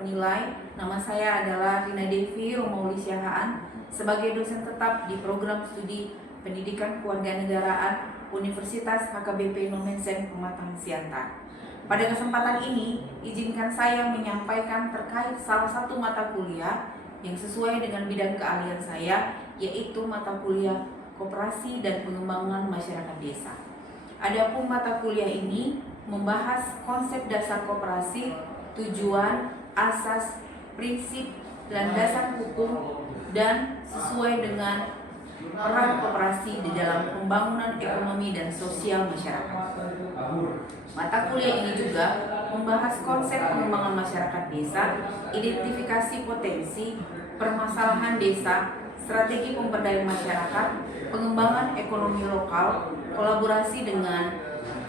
penilai. Nama saya adalah Rina Devi Romauli Siahaan sebagai dosen tetap di program studi Pendidikan Kewarganegaraan Universitas HKBP Nomensen Pematang Siantar. Pada kesempatan ini, izinkan saya menyampaikan terkait salah satu mata kuliah yang sesuai dengan bidang keahlian saya, yaitu mata kuliah Koperasi dan Pengembangan Masyarakat Desa. Adapun mata kuliah ini membahas konsep dasar koperasi, tujuan, asas, prinsip, landasan hukum, dan sesuai dengan peran koperasi di dalam pembangunan ekonomi dan sosial masyarakat. Mata kuliah ini juga membahas konsep pengembangan masyarakat desa, identifikasi potensi, permasalahan desa, strategi pemberdayaan masyarakat, pengembangan ekonomi lokal, kolaborasi dengan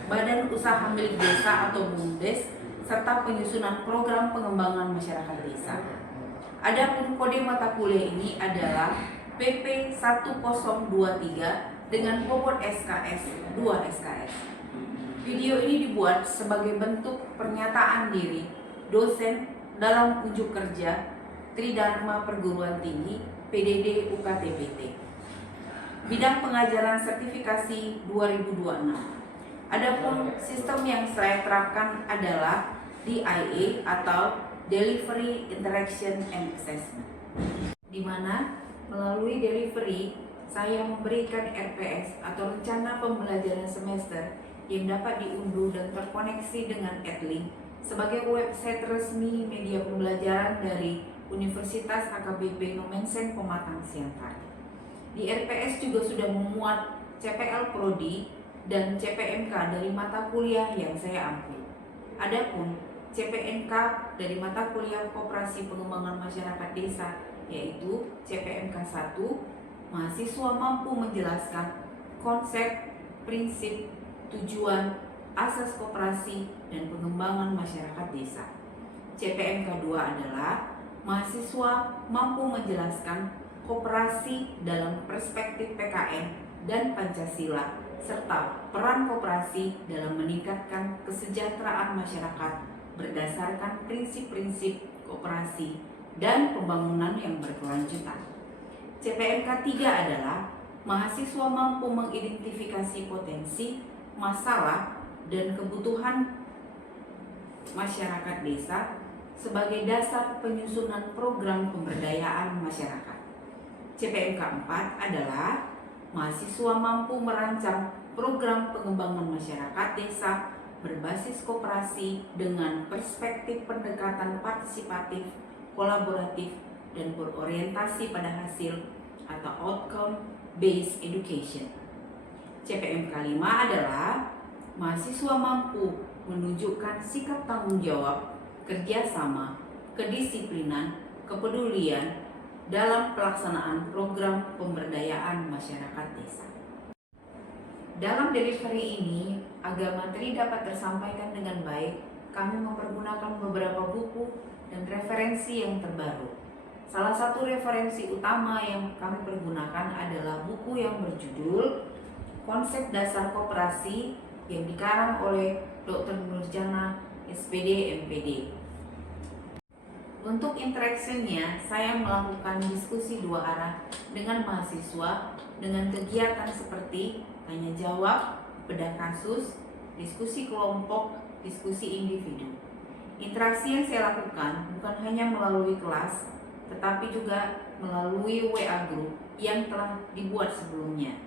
Badan Usaha Milik Desa atau BUMDes, serta penyusunan program pengembangan masyarakat desa. Adapun kode mata kuliah ini adalah PP 1023 dengan bobot SKS 2 SKS. Video ini dibuat sebagai bentuk pernyataan diri dosen dalam unjuk kerja Tridharma Perguruan Tinggi PDD UKT-PT. Bidang pengajaran sertifikasi 2026. Adapun sistem yang saya terapkan adalah DIA atau Delivery Interaction and Assessment, di mana melalui delivery saya memberikan RPS atau rencana pembelajaran semester yang dapat diunduh dan terkoneksi dengan Edlink sebagai website resmi media pembelajaran dari Universitas HKBP Nomensen Pematang Siantar. Di RPS juga sudah memuat CPL Prodi dan CPMK dari mata kuliah yang saya ambil. Adapun CPNK dari mata kuliah Koperasi Pengembangan Masyarakat Desa, yaitu CPMK 1, mahasiswa mampu menjelaskan konsep, prinsip, tujuan, asas koperasi, dan pengembangan masyarakat desa. CPMK 2 adalah mahasiswa mampu menjelaskan koperasi dalam perspektif PKN dan Pancasila, serta peran koperasi dalam meningkatkan kesejahteraan masyarakat berdasarkan prinsip-prinsip koperasi dan pembangunan yang berkelanjutan. CPMK 3 adalah mahasiswa mampu mengidentifikasi potensi, masalah, dan kebutuhan masyarakat desa sebagai dasar penyusunan program pemberdayaan masyarakat. CPMK 4 adalah mahasiswa mampu merancang program pengembangan masyarakat desa berbasis koperasi dengan perspektif pendekatan partisipatif, kolaboratif, dan berorientasi pada hasil atau outcome based education. CPMK 5 adalah mahasiswa mampu menunjukkan sikap tanggung jawab, kerjasama, kedisiplinan, kepedulian dalam pelaksanaan program pemberdayaan masyarakat desa. Dalam delivery ini, agar materi dapat tersampaikan dengan baik, kami mempergunakan beberapa buku dan referensi yang terbaru. Salah satu referensi utama yang kami pergunakan adalah buku yang berjudul Konsep Dasar Koperasi yang dikarang oleh Dr. Nurjana, SPD, MPD. Untuk interaksinya, saya melakukan diskusi dua arah dengan mahasiswa dengan kegiatan seperti tanya jawab, bedah kasus, diskusi kelompok, diskusi individu. Interaksi yang saya lakukan bukan hanya melalui kelas, tetapi juga melalui WA group yang telah dibuat sebelumnya.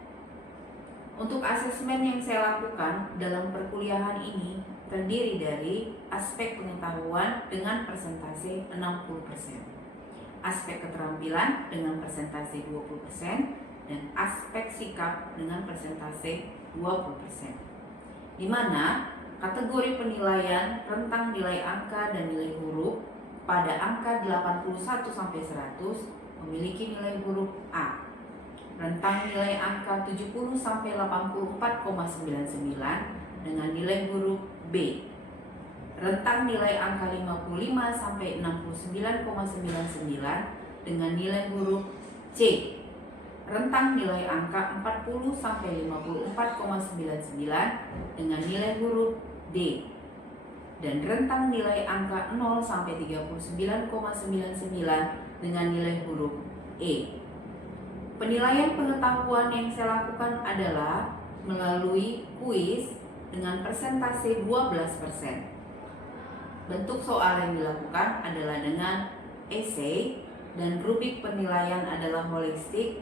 Untuk asesmen yang saya lakukan dalam perkuliahan ini terdiri dari aspek pengetahuan dengan persentase 60%, aspek keterampilan dengan persentase 20%, dan aspek sikap dengan persentase 20%. Di mana kategori penilaian rentang nilai angka dan nilai huruf pada angka 81-100 memiliki nilai huruf A. Rentang nilai angka 70-84,99 dengan nilai huruf B. Rentang nilai angka 55-69,99 dengan nilai huruf C. Rentang nilai angka 40-54,99 dengan nilai huruf D. dan rentang nilai angka 0 sampai 39,99 dengan nilai huruf E. Penilaian pengetahuan yang saya lakukan adalah melalui kuis dengan persentase 12%. Bentuk soal yang dilakukan adalah dengan esai dan rubrik penilaian adalah holistik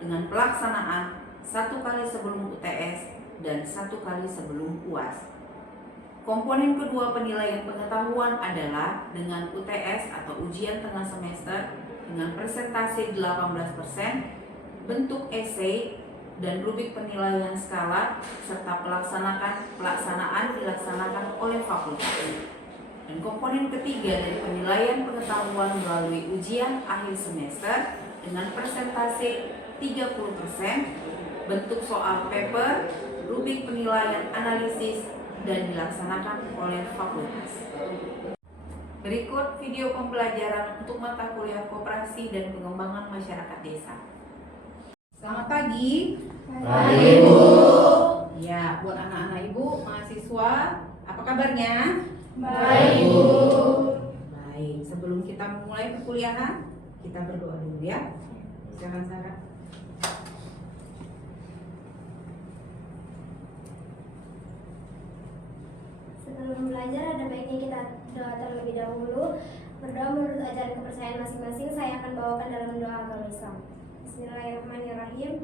dengan pelaksanaan 1 kali sebelum UTS dan 1 kali sebelum UAS. Komponen kedua penilaian pengetahuan adalah dengan UTS atau ujian tengah semester dengan persentase 18%, bentuk esai dan rubrik penilaian skala serta pelaksanaan dilaksanakan oleh fakultas. Dan komponen ketiga dari penilaian pengetahuan melalui ujian akhir semester dengan persentase 30%, bentuk soal paper, rubrik penilaian analisis dan dilaksanakan oleh fakultas. Berikut video pembelajaran untuk mata kuliah koperasi dan pengembangan masyarakat desa. Selamat pagi. Pagi, Bu. Ya, buat anak-anak Ibu, mahasiswa, apa kabarnya? Baik, Bu. Baik, sebelum kita memulai perkuliahan, kita berdoa dulu ya. Silakan Sarah. Sebelum belajar ada baiknya kita doa terlebih dahulu. Berdoa menurut ajaran kepercayaan masing-masing. Saya akan bawakan dalam doa agama Islam. Bismillahirrahmanirrahim.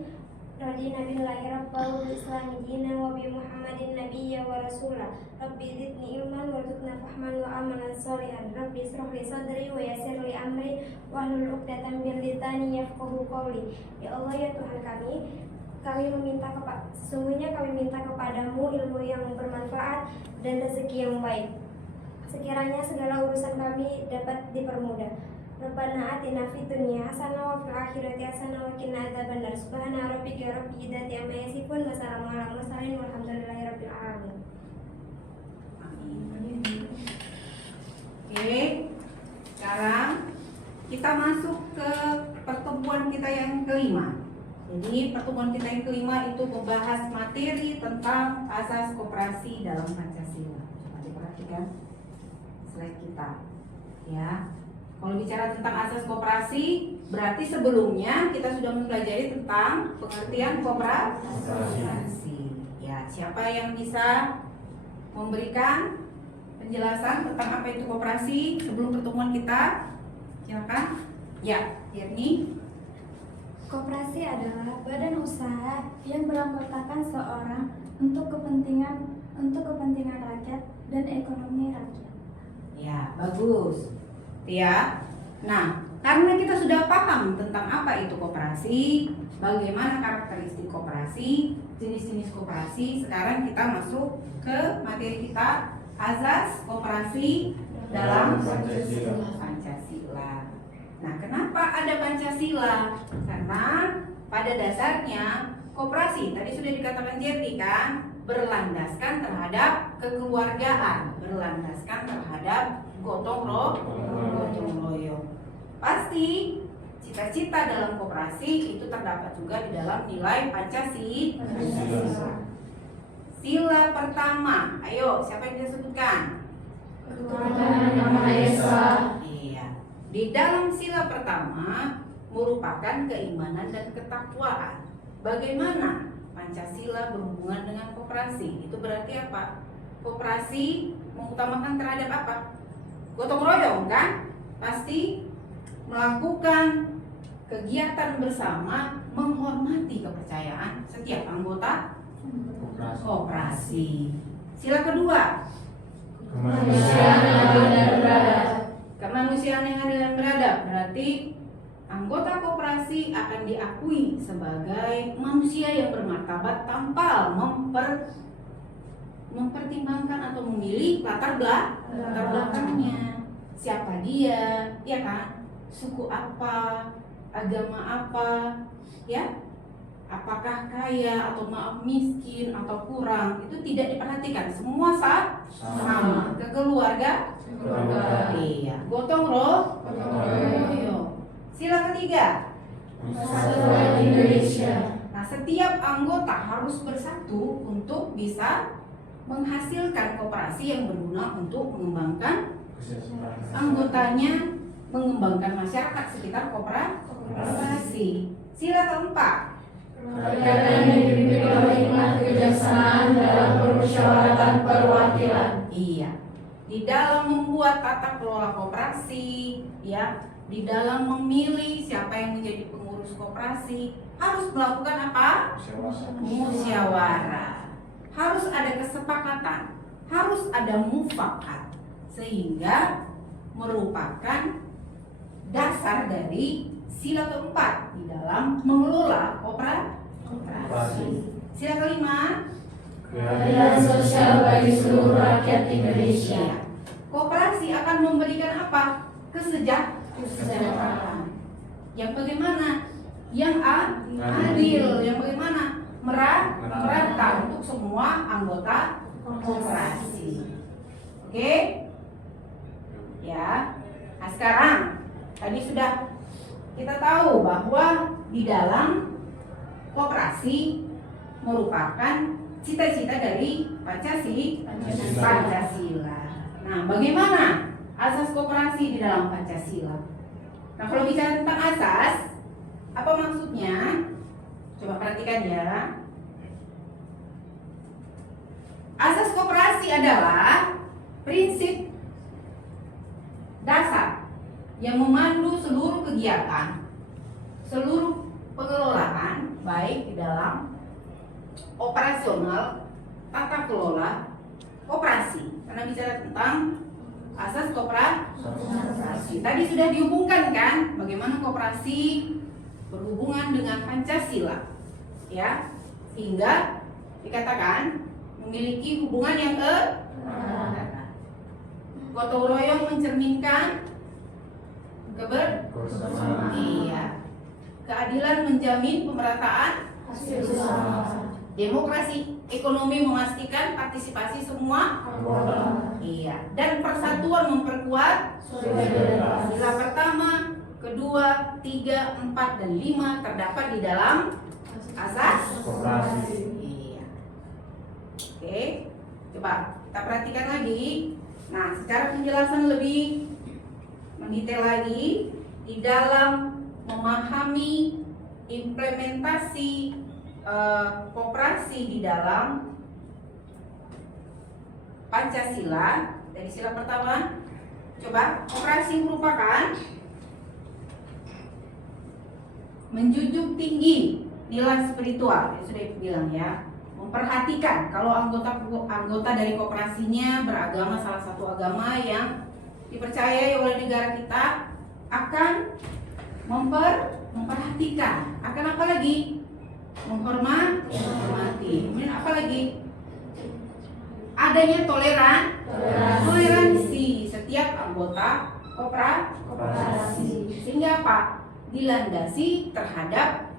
Radina billahi rabban wal islami dinan wa bi Muhammadin nabiyya wa rasula. Rabbi zidni ilman warzuqna fahman wa amalan sholihan. Rabbi ishrah li sadri wa yassir li amri wahlul 'uqdatam min lisani yafqahu qawli. Ya Allah, ya Tuhan kami sesungguhnya kami minta kepadamu ilmu yang bermanfaat dan rezeki yang baik. Sekiranya segala urusan kami dapat dipermudah. Rabbana atina fid dunya hasanah wa fil akhirati hasanah wa qina adzabannar. Subhana rabbika rabbil izzati amma yasifun wa salamun alal mursalin walhamdulillahi rabbil alamin. Amin. Oke, sekarang kita masuk ke pertemuan kita yang kelima. Jadi pertemuan kita yang kelima itu membahas materi tentang asas koperasi dalam Pancasila. Coba diperhatikan slide kita, ya. Kalau bicara tentang asas koperasi, berarti sebelumnya kita sudah mempelajari tentang pengertian koperasi. Ya, siapa yang bisa memberikan penjelasan tentang apa itu koperasi sebelum pertemuan kita? Silakan. Ya, yakni koperasi adalah badan usaha yang beranggotakan seorang untuk kepentingan rakyat dan ekonomi rakyat. ya, bagus. Ya. Nah, karena kita sudah paham tentang apa itu koperasi, bagaimana karakteristik koperasi, jenis-jenis koperasi, sekarang kita masuk ke materi kita, azas koperasi dalam Pancasila. Nah, kenapa ada Pancasila? Karena pada dasarnya koperasi, tadi sudah dikatakan Jerry kan, berlandaskan terhadap kekeluargaan, berlandaskan terhadap gotong royong. Pasti cita-cita dalam koperasi itu terdapat juga di dalam nilai Pancasila. Sila pertama, ayo siapa yang disebutkan? Ketuhanan Yang Maha Esa. Iya. Di dalam sila pertama merupakan keimanan dan ketakwaan. Bagaimana Pancasila berhubungan dengan koperasi? Itu berarti apa? Koperasi mengutamakan terhadap apa? Gotong royong kan? Pasti melakukan kegiatan bersama, menghormati kepercayaan setiap anggota koperasi. Sila kedua, Kemanusiaan yang adil dan beradab. kemanusiaan yang adil dan beradab. Berarti anggota koperasi akan diakui sebagai manusia yang bermartabat tanpa mempertimbangkan atau memilih latar belakangnya. Siapa dia, ya kan? Suku apa, agama apa, ya? Apakah kaya atau maaf miskin atau kurang, itu tidak diperhatikan. Semua sama. Kekeluarga, iya. Gotong royong. Sila ketiga, Persatuan Indonesia. nah setiap anggota harus bersatu untuk bisa menghasilkan koperasi yang berguna untuk mengembangkan anggotanya, mengembangkan masyarakat sekitar koperasi. Sila keempat, Rakyat yang dipimpin oleh hikmat kebijaksanaan dalam permusyawaratan perwakilan. iya, di dalam membuat tata kelola koperasi, ya, di dalam memilih siapa yang menjadi pengurus koperasi, harus melakukan apa? Musyawarah. Harus ada kesepakatan, harus ada mufakat, sehingga merupakan dasar dari sila keempat di dalam mengelola koperasi. Sila kelima, Keadilan sosial bagi seluruh rakyat Indonesia. koperasi akan memberikan apa? Kesejahteraan. Yang bagaimana? Yang adil. Yang bagaimana? Merata untuk semua anggota koperasi. Oke? Ya. Nah, sekarang tadi sudah kita tahu bahwa di dalam koperasi merupakan cita-cita dari Pancasila. Nah, bagaimana asas koperasi di dalam Pancasila? Nah, kalau bicara tentang asas, apa maksudnya? Coba perhatikan ya. Asas koperasi adalah prinsip dasar yang memandu seluruh kegiatan, seluruh pengelolaan, baik di dalam operasional, tata kelola koperasi. Karena bicara tentang asas koperasi, tadi sudah dihubungkan kan, bagaimana koperasi berhubungan dengan Pancasila, ya, sehingga dikatakan memiliki hubungan yang erat. Gotong royong mencerminkan iya, keadilan menjamin pemerataan Hasil usaha. demokrasi ekonomi memastikan partisipasi semua Anggota. iya, dan persatuan memperkuat Solidaritas. sila pertama, kedua, 3, 4, dan 5 terdapat di dalam asas Koperasi. iya. Oke, coba kita perhatikan lagi. Nah, secara penjelasan lebih mendetail lagi di dalam memahami implementasi koperasi di dalam Pancasila. Dari sila pertama, coba, koperasi merupakan menjunjung tinggi nilai spiritual, yang sudah Ibu bilang ya, memperhatikan kalau anggota dari koperasinya beragama salah satu agama yang dipercayai oleh negara kita, akan memperhatikan, akan apa lagi? Menghormati. Kemudian apa lagi? Adanya toleransi setiap anggota koperasi. Sehingga apa? Dilandasi terhadap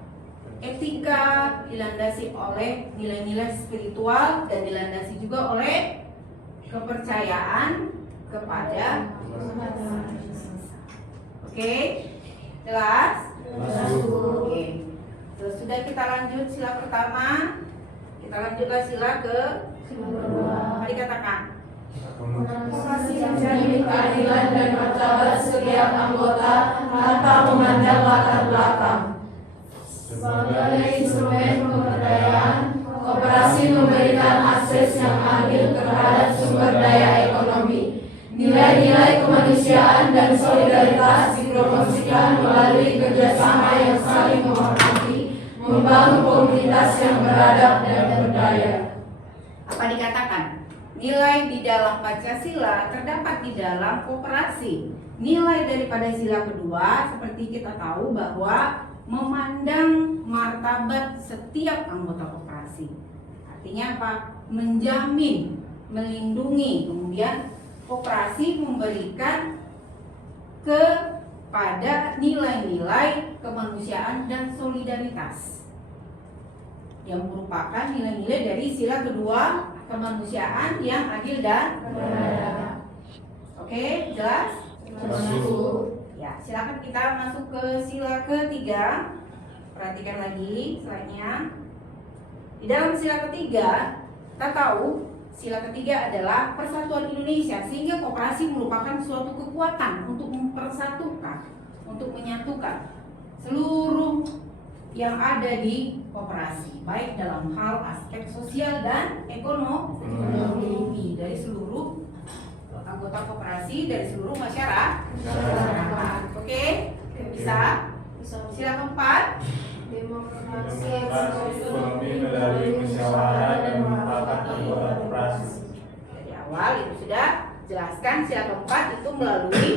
etika, dilandasi oleh nilai-nilai spiritual, dan dilandasi juga oleh kepercayaan kepada. Oke, jelas? Oke. Terus sudah kita lanjut sila pertama, kita lanjutlah sila ke kedua. Apa dikatakan? Koperasi menjamin keadilan dan martabat setiap anggota tanpa memandang latar belakang. Sebagai instrumen pemberdayaan, koperasi memberikan akses yang adil terhadap sumber daya ekonomi. Nilai-nilai kemanusiaan dan solidaritas dipromosikan melalui kerjasama yang saling menghormati, membangun komunitas yang beradab dan berdaya. Apa dikatakan? Nilai di dalam Pancasila terdapat di dalam koperasi. Nilai daripada sila kedua seperti kita tahu bahwa memandang martabat setiap anggota koperasi. Artinya apa? Menjamin, melindungi, kemudian koperasi memberikan kepada nilai-nilai kemanusiaan dan solidaritas yang merupakan nilai-nilai dari sila kedua, kemanusiaan yang adil dan beradab. Oke, jelas? Ya, silakan kita masuk ke sila ketiga. Perhatikan lagi slide-nya. Di dalam sila ketiga, kita tahu Sila ketiga adalah persatuan Indonesia, sehingga koperasi merupakan suatu kekuatan untuk mempersatukan, untuk menyatukan seluruh yang ada di koperasi, baik dalam hal aspek sosial dan ekonomi dari seluruh anggota koperasi, dari seluruh masyarakat. Oke, bisa. Sila keempat, Demokrasi ekonomi melalui musyawarah dan mufakat anggota koperasi. dari awal itu sudah jelaskan. Sila keempat itu melalui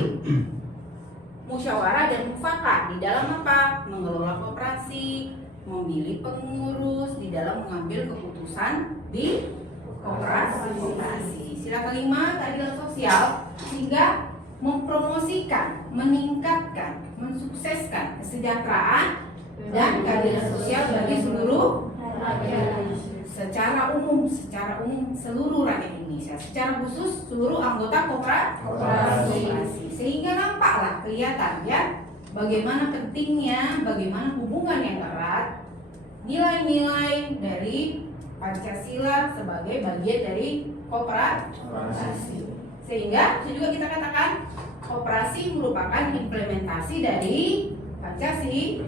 musyawarah dan mufakat di dalam apa? Mengelola koperasi, memilih pengurus, di dalam mengambil keputusan di koperasi. Sila kelima, keadilan sosial, sehingga mempromosikan, meningkatkan, mensukseskan kesejahteraan dan keadilan sosial bagi seluruh secara umum seluruh rakyat Indonesia, secara khusus seluruh anggota koperasi. Sehingga nampaklah, kelihatan ya, bagaimana pentingnya, bagaimana hubungan yang erat nilai-nilai dari Pancasila sebagai bagian dari koperasi. Sehingga itu juga kita katakan koperasi merupakan implementasi dari Pancasila.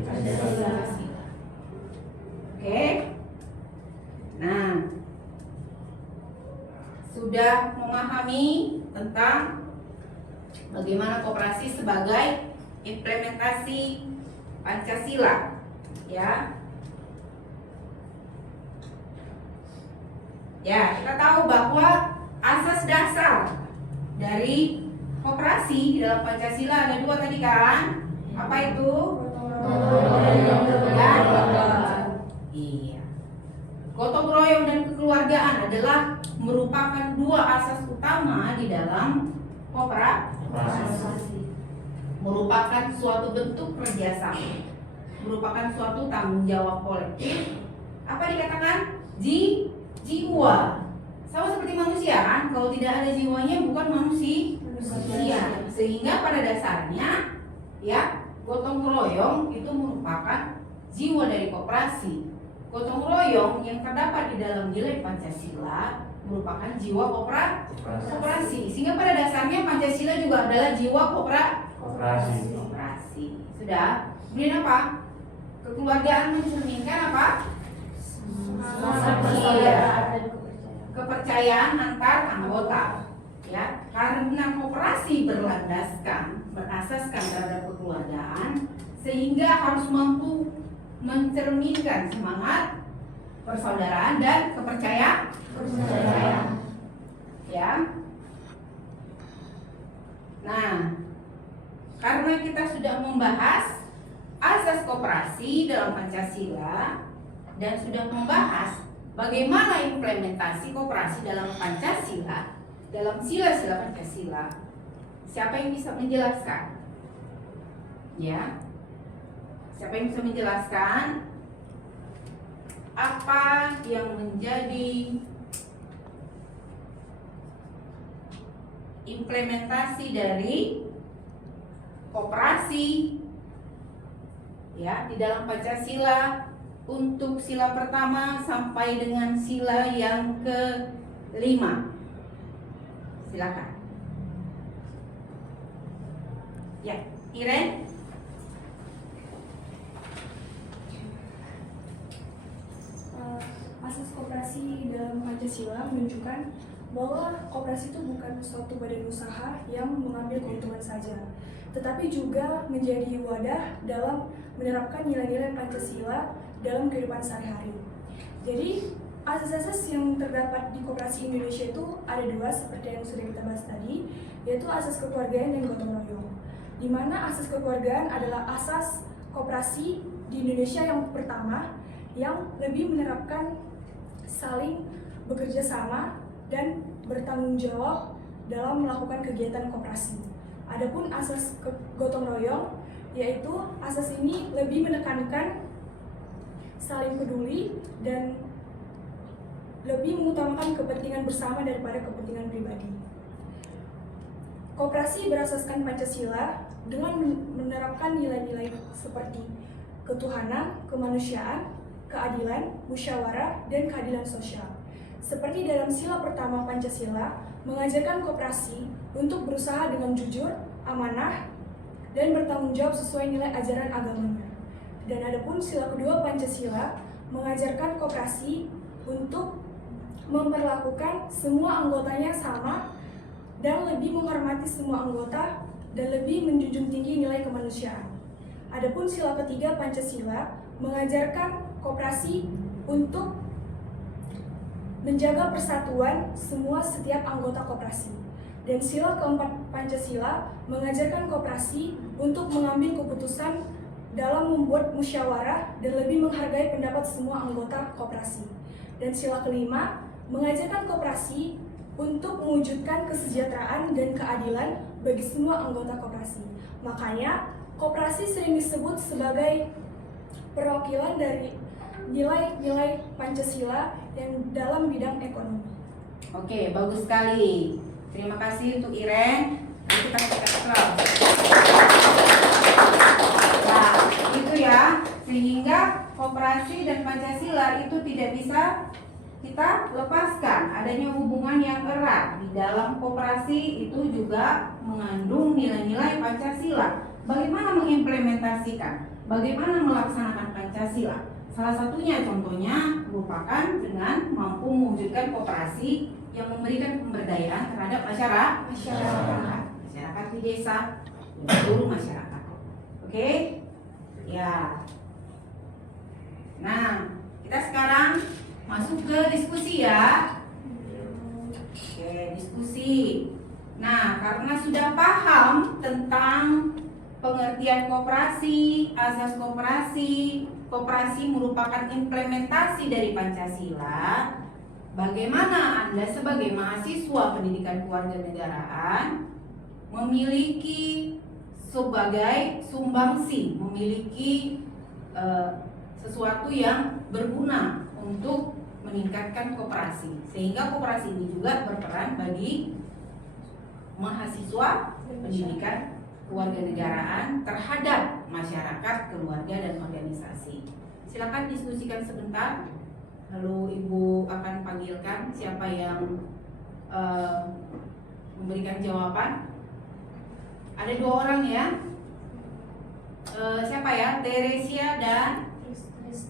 Oke. Nah, sudah memahami tentang bagaimana koperasi sebagai implementasi Pancasila, ya. Ya, kita tahu bahwa asas dasar dari koperasi di dalam Pancasila ada dua tadi kan? Apa itu? Iya. Gotong royong dan kekeluargaan adalah merupakan dua asas utama di dalam koperasi. Merupakan suatu bentuk kerjasama, merupakan suatu tanggung jawab kolektif. Apa dikatakan? Jiwa. Sama seperti manusia kan? Kalau tidak ada jiwanya bukan manusia. Sehingga pada dasarnya, ya, gotong royong itu merupakan jiwa dari koperasi. Gotong royong yang terdapat di dalam nilai Pancasila merupakan jiwa koperasi. Sehingga pada dasarnya Pancasila juga adalah jiwa koperasi. Sudah. Kemudian apa? Kekeluargaan mencerminkan apa? Kepercayaan antar anggota. Ya, karena koperasi berasaskan terhadap kekeluargaan, sehingga harus mampu mencerminkan semangat persaudaraan dan kepercayaan. Ya. Nah, karena kita sudah membahas asas koperasi dalam Pancasila dan sudah membahas bagaimana implementasi koperasi dalam Pancasila, dalam sila-sila Pancasila, siapa yang bisa menjelaskan? Ya, siapa yang bisa menjelaskan apa yang menjadi implementasi dari koperasi, ya, di dalam Pancasila untuk sila pertama sampai dengan sila yang ke-5. Silakan. Ya, Iren. Asas koperasi dalam Pancasila menunjukkan bahwa koperasi itu bukan suatu badan usaha yang mengambil keuntungan saja, tetapi juga menjadi wadah dalam menerapkan nilai-nilai Pancasila dalam kehidupan sehari-hari. Jadi asas-asas yang terdapat di koperasi Indonesia itu ada dua, seperti yang sudah kita bahas tadi, yaitu asas kekeluargaan dan gotong royong. Di mana asas kekeluargaan adalah asas koperasi di Indonesia yang pertama, yang lebih menerapkan saling bekerja sama dan bertanggung jawab dalam melakukan kegiatan koperasi. Adapun asas gotong royong, yaitu asas ini lebih menekankan saling peduli dan lebih mengutamakan kepentingan bersama daripada kepentingan pribadi. Koperasi berasaskan Pancasila dengan menerapkan nilai-nilai seperti ketuhanan, kemanusiaan, keadilan, musyawarah, dan keadilan sosial. Seperti dalam sila pertama Pancasila, mengajarkan koperasi untuk berusaha dengan jujur, amanah, dan bertanggung jawab sesuai nilai ajaran agamanya. Dan adapun sila kedua Pancasila, mengajarkan koperasi untuk memperlakukan semua anggotanya sama dan lebih menghormati semua anggota dan lebih menjunjung tinggi nilai kemanusiaan. Adapun sila ketiga Pancasila mengajarkan koperasi untuk menjaga persatuan setiap anggota koperasi. Dan sila keempat Pancasila mengajarkan koperasi untuk mengambil keputusan dalam membuat musyawarah dan lebih menghargai pendapat semua anggota koperasi. Dan sila kelima mengajarkan koperasi untuk mewujudkan kesejahteraan dan keadilan bagi semua anggota koperasi. Makanya, koperasi sering disebut sebagai perwakilan dari nilai-nilai Pancasila yang dalam bidang ekonomi. Oke, bagus sekali. Terima kasih untuk Iren. Nanti kita kasih aplaus. Nah, itu ya. Sehingga koperasi dan Pancasila itu tidak bisa kita lepaskan. Adanya hubungan yang erat. Di dalam koperasi itu juga mengandung nilai-nilai Pancasila. Bagaimana mengimplementasikan? Bagaimana melaksanakan Pancasila? Salah satunya contohnya merupakan dengan mampu mewujudkan koperasi yang memberikan pemberdayaan terhadap masyarakat di desa, di seluruh masyarakat. Oke? Ya. Nah, kita sekarang masuk ke diskusi ya. Oke, diskusi. Nah, karena sudah paham tentang pengertian koperasi, asas koperasi, koperasi merupakan implementasi dari Pancasila. Bagaimana Anda sebagai mahasiswa pendidikan kewarganegaraan memiliki sebagai sumbangsi, memiliki sesuatu yang berguna untuk meningkatkan koperasi, sehingga koperasi ini juga berperan bagi mahasiswa pendidikan kewarganegaraan terhadap masyarakat, keluarga, dan organisasi. Silakan diskusikan sebentar, lalu Ibu akan panggilkan siapa yang memberikan jawaban. Ada 2 orang ya. Siapa ya? Teresia dan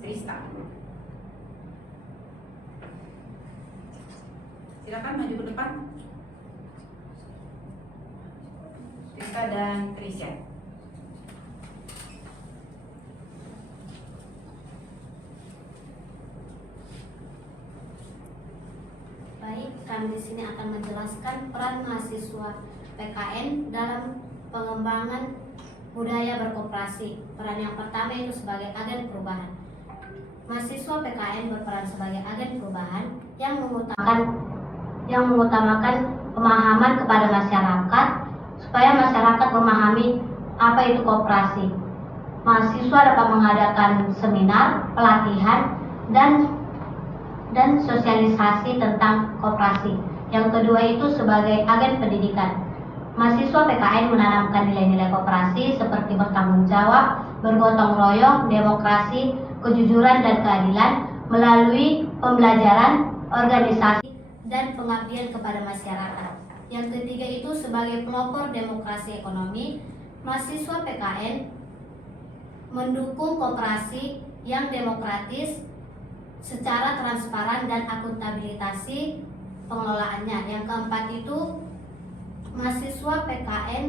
Trista. Silakan maju ke depan. Trista dan Trisha. Baik, kami di sini akan menjelaskan peran mahasiswa PKN dalam pengembangan budaya berkoperasi. Peran yang pertama itu sebagai agen perubahan. Mahasiswa PKN berperan sebagai agen perubahan yang mengutamakan pemahaman kepada masyarakat supaya masyarakat memahami apa itu koperasi. Mahasiswa dapat mengadakan seminar, pelatihan, dan sosialisasi tentang koperasi. Yang kedua itu sebagai agen pendidikan. Mahasiswa PKN menanamkan nilai-nilai koperasi seperti bertanggung jawab, bergotong royong, demokrasi, kejujuran, dan keadilan melalui pembelajaran, organisasi, dan pengabdian kepada masyarakat. Yang ketiga itu sebagai pelopor demokrasi ekonomi. Mahasiswa PKN mendukung koperasi yang demokratis secara transparan dan akuntabilitasi pengelolaannya. Yang keempat itu mahasiswa PKN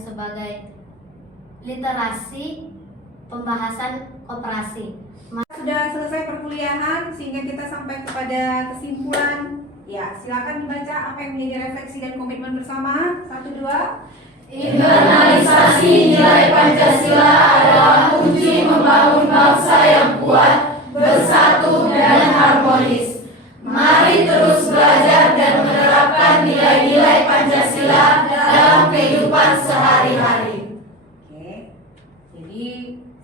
sebagai literasi pembahasan koperasi. Sudah selesai perkuliahan sehingga kita sampai kepada kesimpulan. Ya, silakan dibaca apa yang menjadi refleksi dan komitmen bersama. 1, 2. Internalisasi nilai Pancasila adalah kunci membangun bangsa yang kuat, bersatu, dan harmonis. Mari terus belajar dan menerapkan nilai-nilai Pancasila dalam kehidupan sehari-hari. Oke, jadi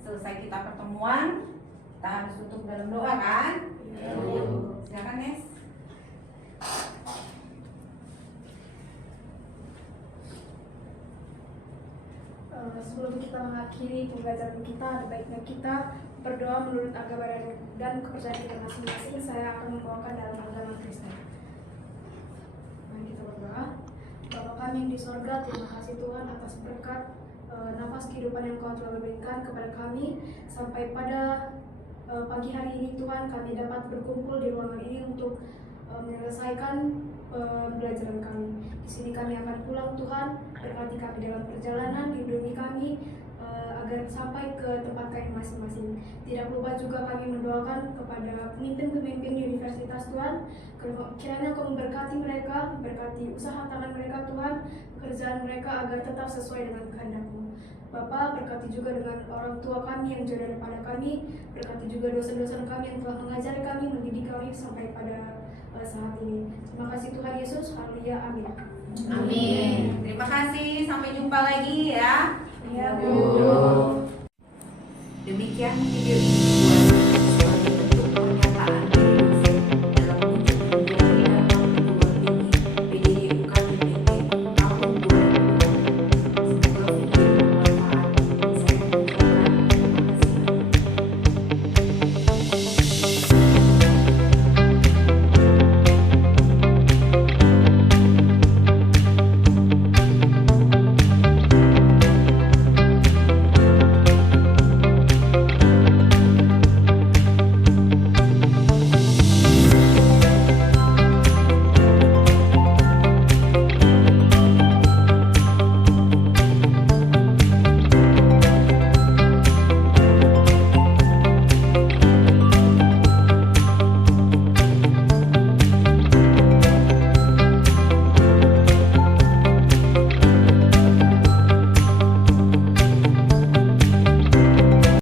selesai kita pertemuan, kita harus tutup dalam doa kan? Silakan Nes. Sebelum kita mengakhiri pembelajaran kita, ada baiknya kita berdoa menurut agama dan kepercayaan kita masing-masing. Saya akan membawakan dalam agama Kristen. Mari kita berdoa. Bapa kami yang di sorga, terima kasih Tuhan atas berkat nafas kehidupan yang Kau telah berikan kepada kami. Sampai pada pagi hari ini Tuhan, kami dapat berkumpul di ruangan ini untuk menyelesaikan pembelajaran kami. Di sini kami akan pulang Tuhan, berkati kami dalam perjalanan, lindungi kami agar sampai ke tempat kami masing-masing. Tidak lupa juga kami mendoakan kepada pemimpin-pemimpin di universitas Tuhan, kiranya Kau memberkati mereka, berkati usaha tangan mereka Tuhan, pekerjaan mereka agar tetap sesuai dengan kehendak-Mu. Bapa, berkati juga dengan orang tua kami yang jauh daripada kami, berkati juga dosen-dosen kami yang telah mengajari kami, mendidik kami sampai pada saat ini. Terima kasih Tuhan Yesus, haleluya, amin. Amin. Terima kasih, sampai jumpa lagi ya. Ya, Demikian video ini.